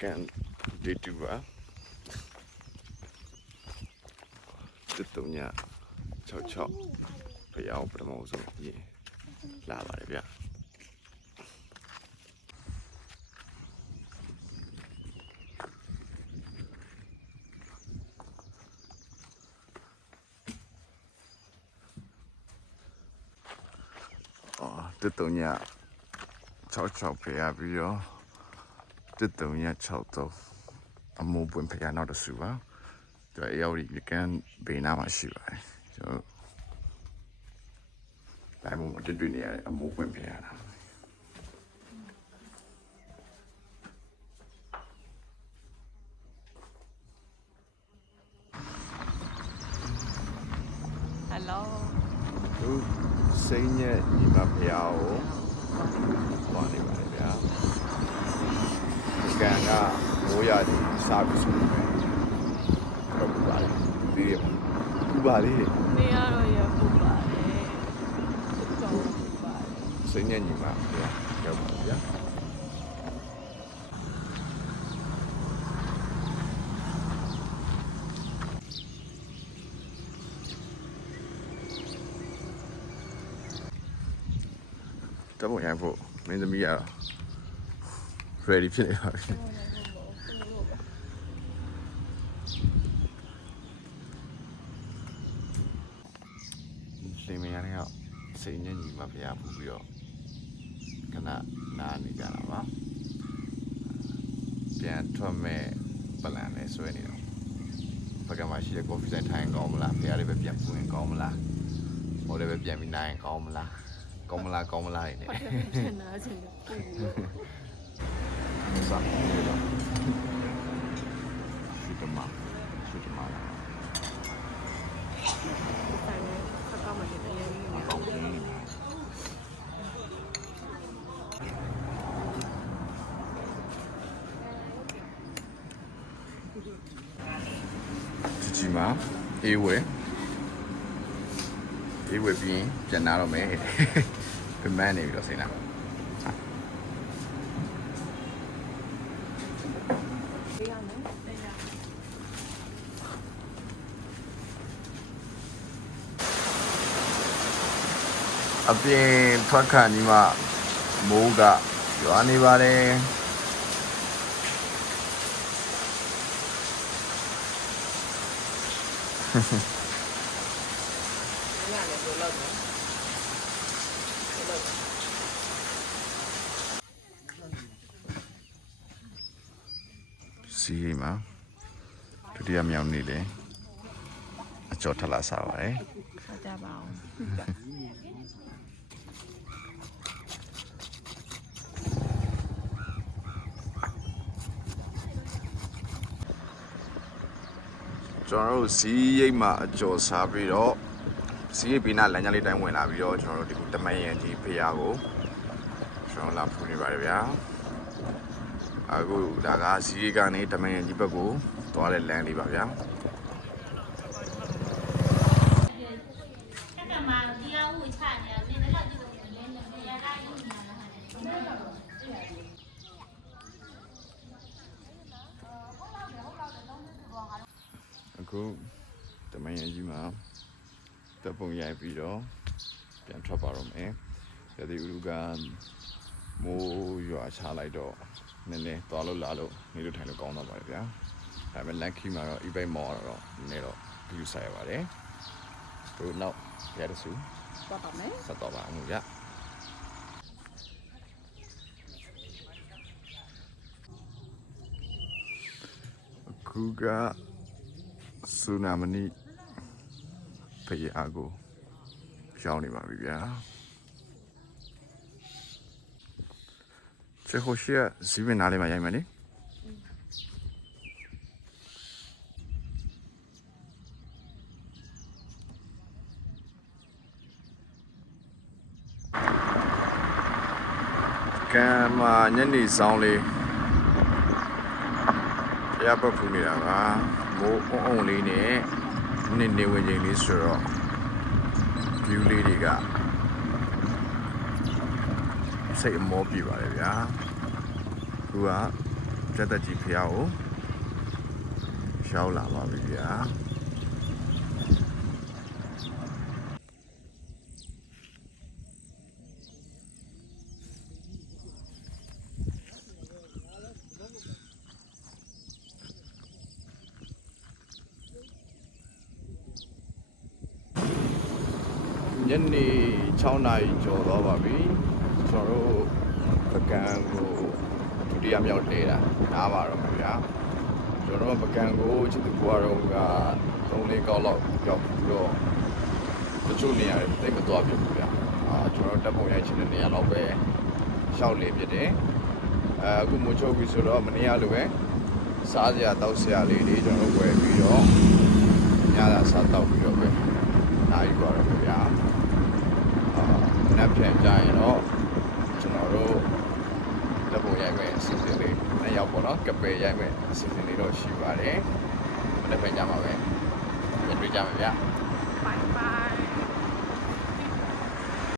can day 2ပါတစ်တုံည66ဖျားပထမဆုံးရေလာပါတယ်ဗျတစ်တုံည66ဖျားပြီးတော့တစ်တုံည63အမိုးပွင့်ဖျားနောက်တစ်စုပါ这要你跟北南嘛去吧，就来我这对你啊没分别了。Hello。都生日你们不要哦，帮你吧你不要。你看啊，我要的啥不是？ဒီပူပါလေနေရတော့ရပူပါတယ်တော်ပူပါတယ်စိတ်ညစ်ညီမရောက်ပါဗျာတပုံရိုက်ဖို့မင်းသမီးကတော့ ready ဖြစ်နေပါပြီနေမရတဲ့ကစိတ်ညစ်ညီမဖျားပူပြီးတော့ခဏနားနေကြတာပါပြန်ထွက်မဲ့ပလန်နဲ့ဆွဲနေတော့ဘက်ကမှရှိတဲ့ coffee ဆိုင်ထိုင်ကောင်းမလားဖျားလေးပဲပြန်ပူရင်ကောင်းမလားဟိုလည်းပဲပြန်ပြီးနိုင်ကောင်းမလားကောင်းမလားကောင်းမလားနေပြန်နာချင်တယ်ပူလို့စားနေတော့ရှိတမလားဆိုင်နဲ့ခက်ကောက်မှလည်းအရင်ကြီးနေအောင်ဒီမှာအေးဝဲပြီးရင်ပြန်လာတော့မယ်ပြမန်းနေပြီးတော့စိတ်နာအပြင်ထွက်ခါဒီမှာမိုးကရွာနေပါတယ်စီမှာဒုတိယမြောက်နေ့လေအကျော်ထလာစားပါတယ်စားကြပါအောင်ကျွန်တော်တို့စီးရိပ်မှာအကျော်စားပြီးတော့စီးရိပ်ပြီးနားလမ်းကြားလေးတိုင်းဝင်လာပြီးတော့ကျွန်တော်တို့ဒီတမန်ရန်ကြီးဖေးရကိုကျွန်တော်လာဖူးနေပါတယ်ဗျာအခုဒါကစီးရိပ်ကနေတမန်ရန်ကြီးဘက်ကိုသွားတဲ့လမ်းလေးပါဗျာအခုတမန်ရကြီးမှာတပ်ပုံရိုက်ပြီးတော့ပြန်ထွက်ပါတော့မယ်။ဒီဥရုကမိုးရွာချလိုက်တော့နည်းနည်းသွားလို့လာလို့နေလို့ထိုင်လို့ကောင်းတော့ပါတယ်ဗျာ။ဒါပေမဲ့ lucky မှာတော့ e-bike မော်တော့နည်းတော့ view ဆိုင်ရပါတယ်။တို့နောက်ရတဲ့စုသွားပါမယ်။ဆက်တော့ပါအောင်ဗျာ။အခုကဆူနာမနီဖျားကိုရှောင်းနေပါပြီဗျာ这后续随便拿来嘛，要么的。干嘛？人家上来，也不苦你了吧？我里呢，你为人的时候，比例的个。စိတ်အမောပြပါလေဗျာသူက ကျက်သက်ကြီးဖျားကိုရှောက်လာပါပြီဗျာညနေ6နာရီကျော်တော့ပါပြီကျွန်တော်တို့ပကံကိုဒုတိယမြောက်လဲတာနားပါတော့မှာဗျာကျွန်တော်တို့ပကံကိုချစ်သူဘွားတော်က3-4ကောက်လောက်ရောက်ပြီးတော့တချို့နေရာတွေတိတ်မသွားပြဘူးဗျာကျွန်တော်တပ်ပုံရိုက်ချင်တဲ့နေရာတော့ပဲရှောက်လေဖြစ်တယ်အခုမိုးချုပ်ပြီဆိုတော့မနေ့ကလိုပဲစားစရာတောက်စရာလေးတွေကျွန်တော်ဝယ်ပြီးတော့ညလာစားတောက်ပြီးတော့ပဲနားယူပါတော့ဗျာနက်ပြန်ကြရင်တော့ကျွန်တော်တို့တပ်ပုံရိုက်မယ်အစီအစဉ်လေးနှစ်ယောက်ပေါ့နော်ကပယ်ရိုက်မယ်အစီအစဉ်လေးတော့ရှိပါတယ်မနေ့ပြန်ကြပါပဲပြန်တွေ့ကြမယ်ဗျာ Bye bye.